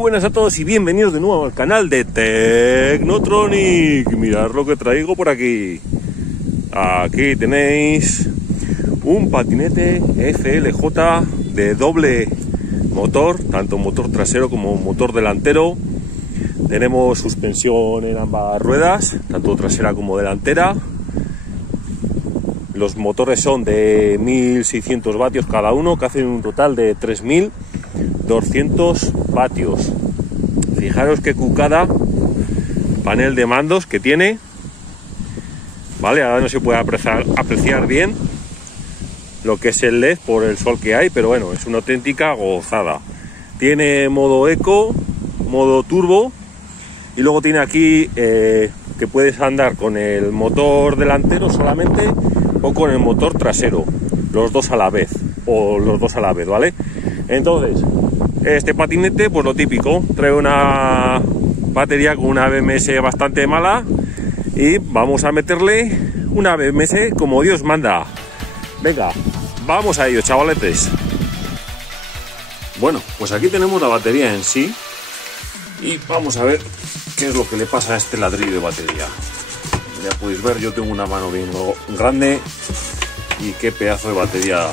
buenas a todos y bienvenidos de nuevo al canal de Tecnotronic. Mirad lo que traigo por aquí. Aquí tenéis un patinete FLJ de doble motor, tanto motor trasero como motor delantero. Tenemos suspensión en ambas ruedas, tanto trasera como delantera. Los motores son de 1600 vatios cada uno, que hacen un total de 3200 vatios. Fijaros qué cucada panel de mandos que tiene. Vale, ahora no se puede apreciar bien lo que es el LED por el sol que hay, pero bueno, es una auténtica gozada. Tiene modo eco, modo turbo, y luego tiene aquí que puedes andar con el motor delantero solamente o con el motor trasero, los dos a la vez, ¿vale? Entonces, este patinete, pues lo típico, trae una batería con una BMS bastante mala y vamos a meterle una BMS como Dios manda. Venga, vamos a ello, chavaletes. Bueno, pues aquí tenemos la batería en sí y vamos a ver qué es lo que le pasa a este ladrillo de batería. Ya podéis ver, yo tengo una mano bien grande y qué pedazo de batería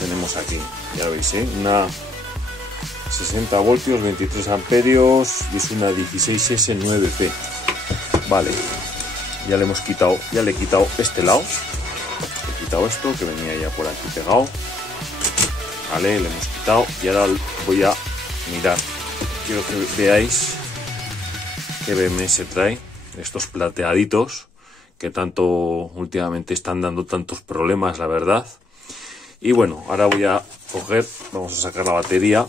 tenemos aquí. Ya veis, una 60 voltios, 23 amperios y es una 16S9P. Vale, ya le he quitado este lado. He quitado esto que venía ya por aquí pegado. Vale, le hemos quitado y ahora voy a mirar. Quiero que veáis qué BMS trae, estos plateaditos que tanto últimamente están dando tantos problemas, la verdad. Y bueno, ahora voy a coger, vamos a sacar la batería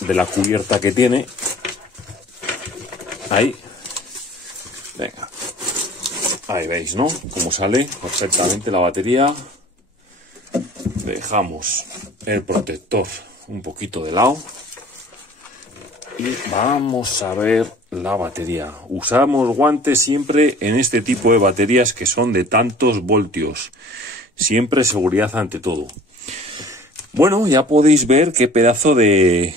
de la cubierta que tiene. Ahí. Venga. Ahí veis, ¿no? Cómo sale perfectamente la batería. Dejamos el protector un poquito de lado. Y vamos a ver la batería. Usamos guantes siempre en este tipo de baterías que son de tantos voltios. Siempre seguridad ante todo. Bueno, ya podéis ver qué pedazo de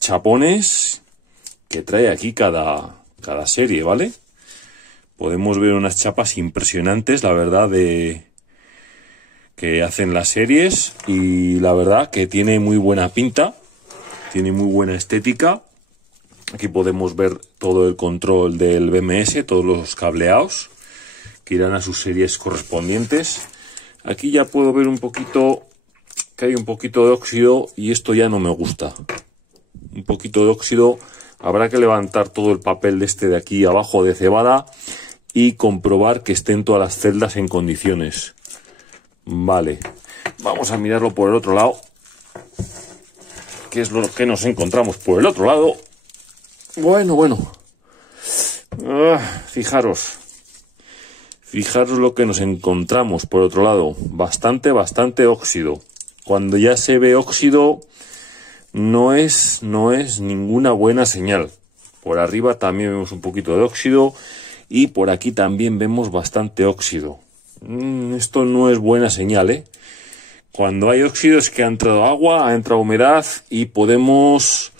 chapones que trae aquí cada serie, ¿vale? Podemos ver unas chapas impresionantes, la verdad, que hacen las series, y la verdad que tiene muy buena pinta, tiene muy buena estética. Aquí podemos ver todo el control del BMS, todos los cableados que irán a sus series correspondientes. Aquí ya puedo ver un poquito que hay un poquito de óxido y esto ya no me gusta. Un poquito de óxido, habrá que levantar todo el papel de este de aquí abajo de cebada y comprobar que estén todas las celdas en condiciones. Vale, vamos a mirarlo por el otro lado. ¿Qué es lo que nos encontramos por el otro lado? Bueno. Fijaros lo que nos encontramos por otro lado. Bastante óxido. Cuando ya se ve óxido, no es ninguna buena señal. Por arriba también vemos un poquito de óxido y por aquí también vemos bastante óxido. Esto no es buena señal, ¿eh? Cuando hay óxido es que ha entrado agua, ha entrado humedad y podemos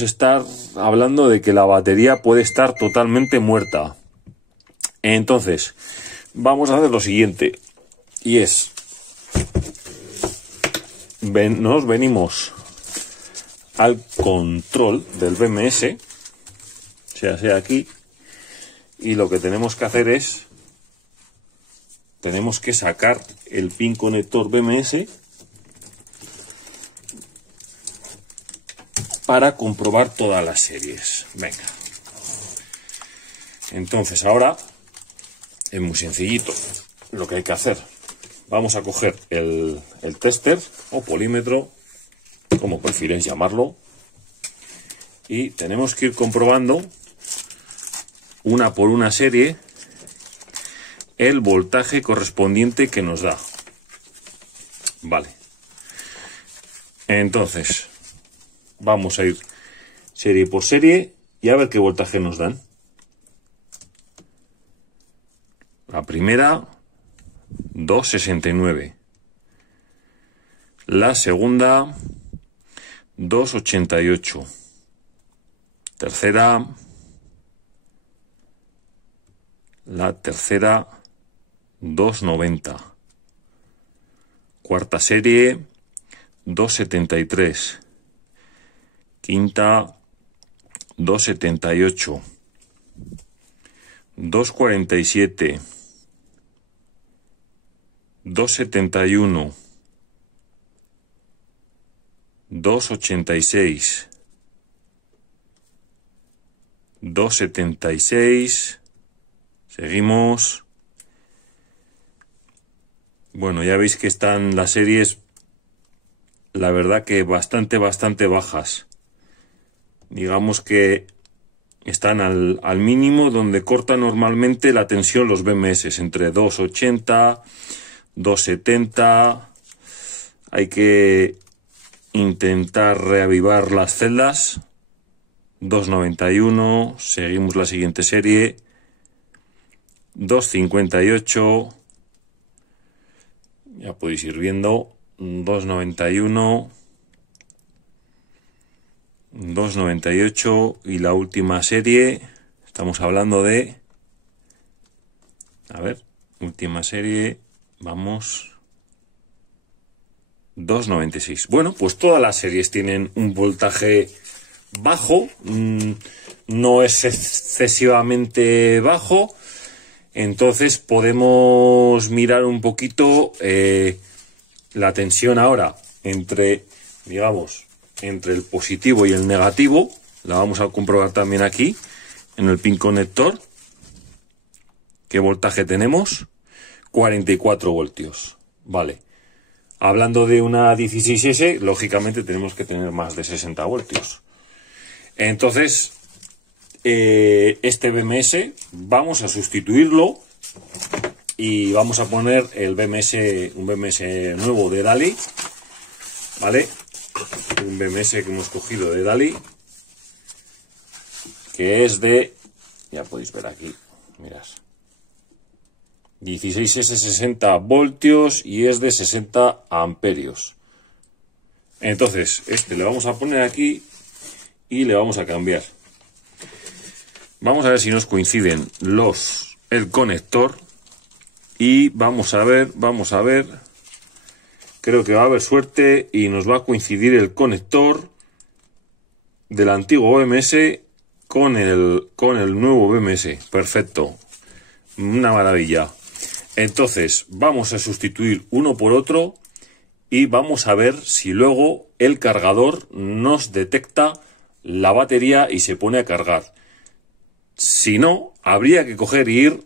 estar hablando de que la batería puede estar totalmente muerta. Entonces, vamos a hacer lo siguiente, y es, nos venimos al control del BMS, sea aquí, y lo que tenemos que hacer es, tenemos que sacar el pin conector BMS para comprobar todas las series. Venga. Entonces ahora es muy sencillito lo que hay que hacer. Vamos a coger el tester o polímetro, como prefiréis llamarlo, y tenemos que ir comprobando una por una serie el voltaje correspondiente que nos da. Vale. Entonces vamos a ir serie por serie y a ver qué voltaje nos dan. La primera, 269. La segunda, 288. tercera, la tercera 2,90, cuarta serie 2,73, quinta 2,78, 2,47, 2,71, 2,86, 2,76, seguimos. Bueno, ya veis que están las series, la verdad que bastante bajas. Digamos que están al mínimo donde corta normalmente la tensión los BMS, entre 2,80, 2,70. Hay que intentar reavivar las celdas. 2,91, seguimos la siguiente serie. 2,58. Ya podéis ir viendo, 2,91, 2,98 y la última serie, estamos hablando de, a ver, última serie, vamos, 2,96. Bueno, pues todas las series tienen un voltaje bajo, no es excesivamente bajo. Entonces podemos mirar un poquito la tensión ahora entre, digamos, entre el positivo y el negativo. La vamos a comprobar también aquí en el pin conector. ¿Qué voltaje tenemos? 44 voltios. Vale. Hablando de una 16S, lógicamente tenemos que tener más de 60 voltios. Entonces, este BMS vamos a sustituirlo y vamos a poner un BMS nuevo de Dali, ¿vale? Un BMS que hemos cogido de Dali, que es de, ya podéis ver aquí, mirad, 16S 60 voltios y es de 60 amperios. Entonces, este le vamos a poner aquí y le vamos a cambiar. Vamos a ver si nos coinciden el conector y vamos a ver, creo que va a haber suerte y nos va a coincidir el conector del antiguo BMS con el nuevo BMS. Perfecto, una maravilla. Entonces vamos a sustituir uno por otro y vamos a ver si luego el cargador nos detecta la batería y se pone a cargar. Si no, habría que coger y ir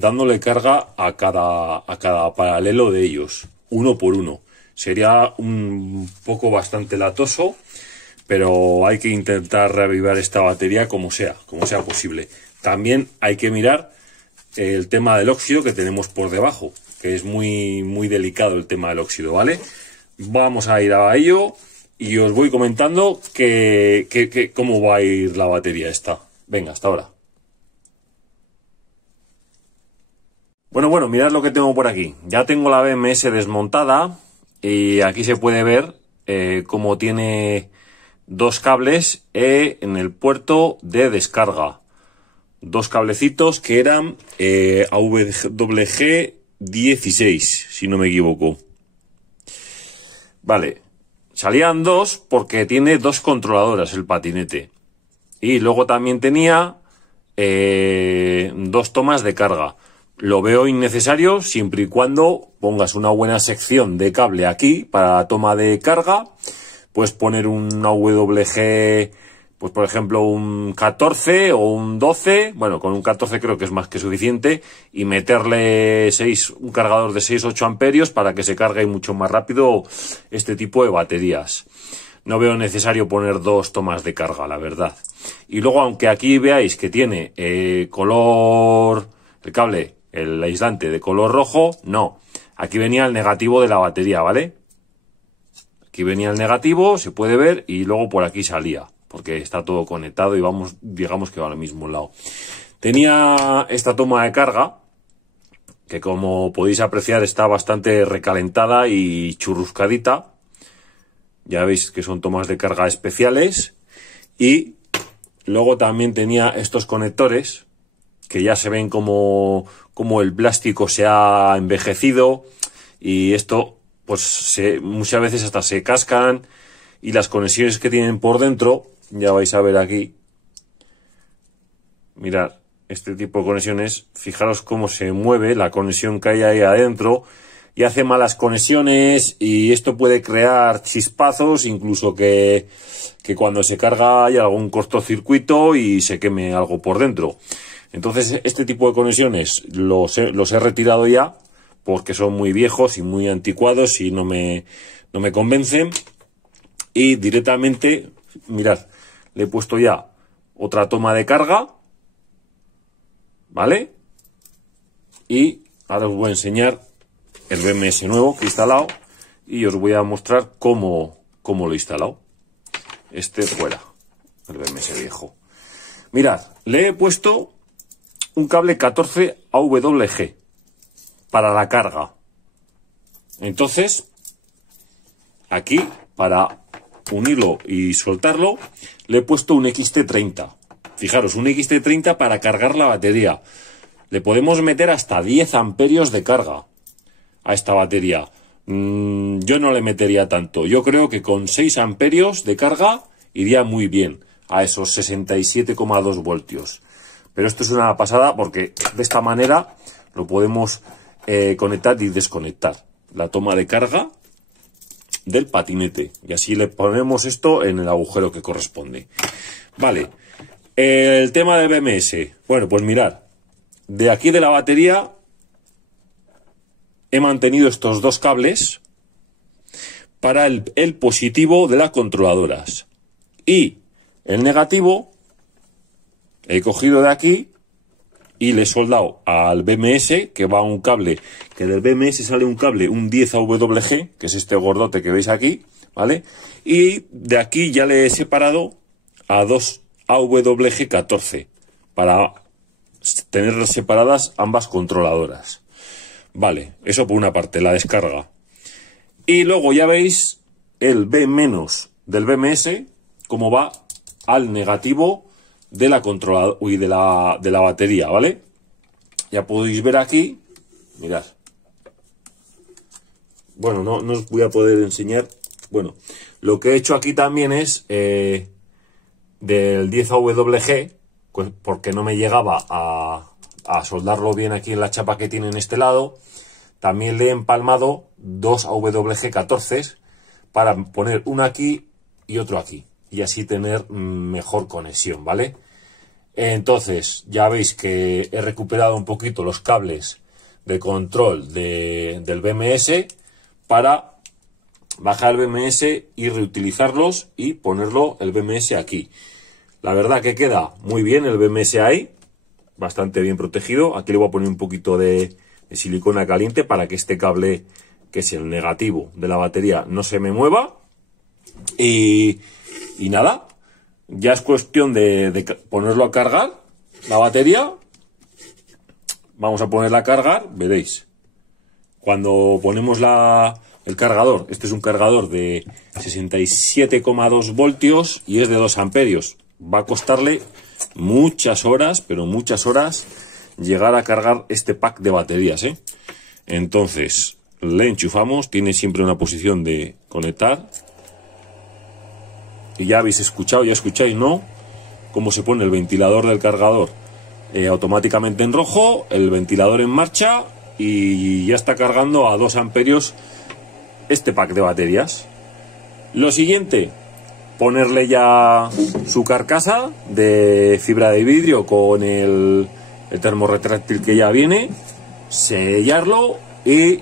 dándole carga a cada paralelo de ellos, uno por uno. Sería un poco bastante latoso, pero hay que intentar reavivar esta batería como sea posible. También hay que mirar el tema del óxido que tenemos por debajo, que es muy delicado el tema del óxido, ¿vale? Vamos a ir a ello y os voy comentando cómo va a ir la batería esta. Venga, hasta ahora. Bueno, mirad lo que tengo por aquí. Ya tengo la BMS desmontada y aquí se puede ver cómo tiene dos cables en el puerto de descarga. Dos cablecitos que eran AWG 16, si no me equivoco. Vale, salían dos porque tiene dos controladoras el patinete. Y luego también tenía dos tomas de carga. Lo veo innecesario siempre y cuando pongas una buena sección de cable aquí para la toma de carga. Puedes poner un AWG, pues por ejemplo un 14 o un 12. Bueno, con un 14 creo que es más que suficiente. Y meterle un cargador de 6-8 amperios para que se cargue mucho más rápido este tipo de baterías. No veo necesario poner dos tomas de carga, la verdad. Y luego, aunque aquí veáis que tiene color, el cable, el aislante de color rojo, no. Aquí venía el negativo de la batería, ¿vale? Aquí venía el negativo, se puede ver, y luego por aquí salía, porque está todo conectado y vamos, digamos que va al mismo lado. Tenía esta toma de carga, que como podéis apreciar está bastante recalentada y churruscadita. Ya veis que son tomas de carga especiales. Y Luego también tenía estos conectores que ya se ven como el plástico se ha envejecido y esto pues muchas veces hasta se cascan, y las conexiones que tienen por dentro, ya vais a ver aquí, mirad, este tipo de conexiones, fijaros cómo se mueve la conexión que hay ahí adentro y hace malas conexiones, y esto puede crear chispazos, incluso que cuando se carga haya algún cortocircuito y se queme algo por dentro. Entonces este tipo de conexiones los he retirado ya porque son muy viejos y muy anticuados y no me convencen, y directamente, mirad, le he puesto ya otra toma de carga, ¿vale? Y ahora os voy a enseñar el BMS nuevo que he instalado y os voy a mostrar cómo lo he instalado. Este fuera, el BMS viejo. Mirad, le he puesto un cable 14 AWG para la carga. Entonces, aquí, para unirlo y soltarlo, le he puesto un XT30. Fijaros, un XT30 para cargar la batería. Le podemos meter hasta 10 amperios de carga a esta batería. Yo no le metería tanto. Yo creo que con 6 amperios de carga iría muy bien a esos 67,2 voltios. Pero esto es una pasada porque de esta manera lo podemos conectar y desconectar la toma de carga del patinete, y así le ponemos esto en el agujero que corresponde. Vale, el tema del BMS. Bueno, pues mirad, de aquí de la batería he mantenido estos dos cables para el positivo de las controladoras, y el negativo he cogido de aquí y le he soldado al BMS, que va un cable, que del BMS sale un cable, un 10 AWG, que es este gordote que veis aquí, ¿vale? Y de aquí ya le he separado a dos AWG 14 para tener separadas ambas controladoras. Vale, eso por una parte, la descarga. Y luego ya veis el B- del BMS, cómo va al negativo de la controladora y de la batería, ¿vale? Ya podéis ver aquí, mirad. Bueno, no os voy a poder enseñar. Bueno, lo que he hecho aquí también es del 10 AWG, pues porque no me llegaba a soldarlo bien aquí en la chapa que tiene en este lado. También le he empalmado dos AWG 14 para poner uno aquí y otro aquí, y así tener mejor conexión, ¿vale? Entonces ya veis que he recuperado un poquito los cables de control del BMS para bajar el BMS y reutilizarlos y ponerlo el BMS aquí. La verdad que queda muy bien el BMS ahí, bastante bien protegido. Aquí le voy a poner un poquito de silicona caliente para que este cable, que es el negativo de la batería, no se me mueva. Y nada, ya es cuestión de ponerlo a cargar, la batería. Vamos a ponerla a cargar, veréis. Cuando ponemos el cargador, este es un cargador de 67,2 voltios y es de 2 amperios. Va a costarle muchas horas, pero muchas horas, llegar a cargar este pack de baterías, ¿eh? Entonces, le enchufamos, tiene siempre una posición de conectar. Y ya habéis escuchado, ya escucháis, ¿no? Cómo se pone el ventilador del cargador automáticamente en rojo, el ventilador en marcha, y ya está cargando a 2 amperios este pack de baterías. Lo siguiente, ponerle ya su carcasa de fibra de vidrio con el termorretráctil que ya viene, sellarlo y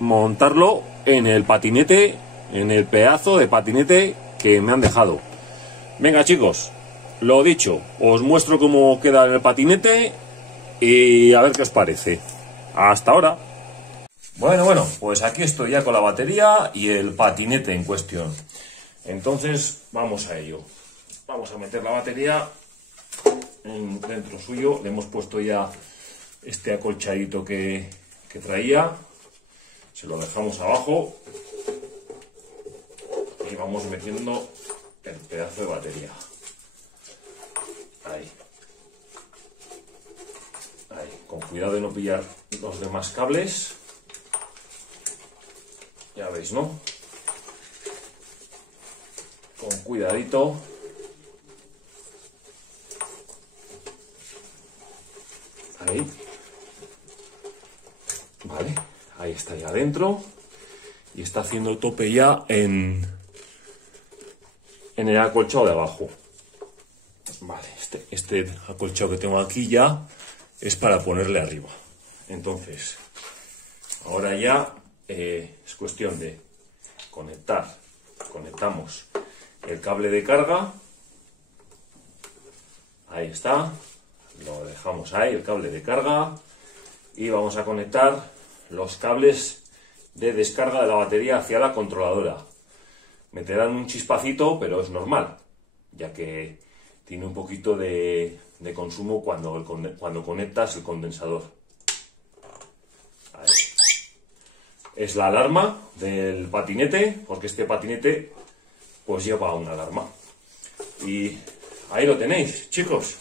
montarlo en el patinete, en el pedazo de patinete que me han dejado. Venga, chicos, lo dicho, os muestro cómo queda en el patinete y a ver qué os parece. Hasta ahora. Bueno, pues aquí estoy ya con la batería y el patinete en cuestión. Entonces, vamos a ello. Vamos a meter la batería dentro suyo. Le hemos puesto ya este acolchadito que traía. Se lo dejamos abajo. Y vamos metiendo el pedazo de batería. con cuidado de no pillar los demás cables. Ya veis, ¿no? Con cuidadito. Ahí. Vale, ahí está ya adentro. Y está haciendo tope ya en el acolchado de abajo. Vale, este acolchado que tengo aquí ya es para ponerle arriba. Entonces, ahora ya es cuestión de conectar. Conectamos el cable de carga. Ahí está. Lo dejamos ahí, el cable de carga. Y vamos a conectar los cables de descarga de la batería hacia la controladora. Meterán un chispacito, pero es normal, ya que tiene un poquito de consumo cuando conectas el condensador. Ahí. Es la alarma del patinete, porque este patinete pues lleva una alarma. Y ahí lo tenéis, chicos.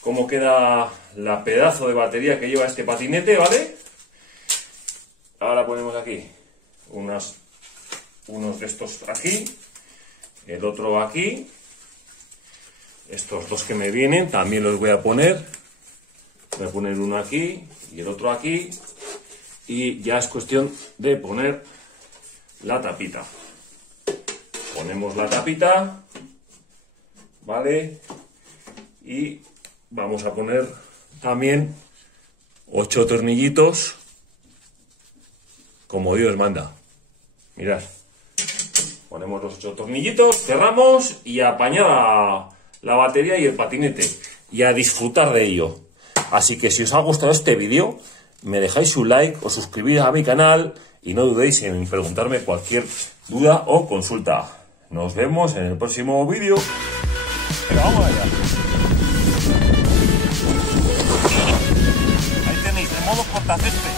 Cómo queda la pedazo de batería que lleva este patinete, ¿vale? Ahora ponemos aquí unos de estos aquí, el otro aquí. Estos dos que me vienen también los voy a poner. Voy a poner uno aquí y el otro aquí. Y ya es cuestión de poner la tapita. Ponemos la tapita, ¿vale? Y vamos a poner también 8 tornillitos, como Dios manda. Mirad. Ponemos los 8 tornillitos, cerramos y apañada la batería y el patinete. Y a disfrutar de ello. Así que si os ha gustado este vídeo, me dejáis un like, os suscribís a mi canal y no dudéis en preguntarme cualquier duda o consulta. Nos vemos en el próximo vídeo. Pero vamos allá. Ahí tenéis el modo cortacésped.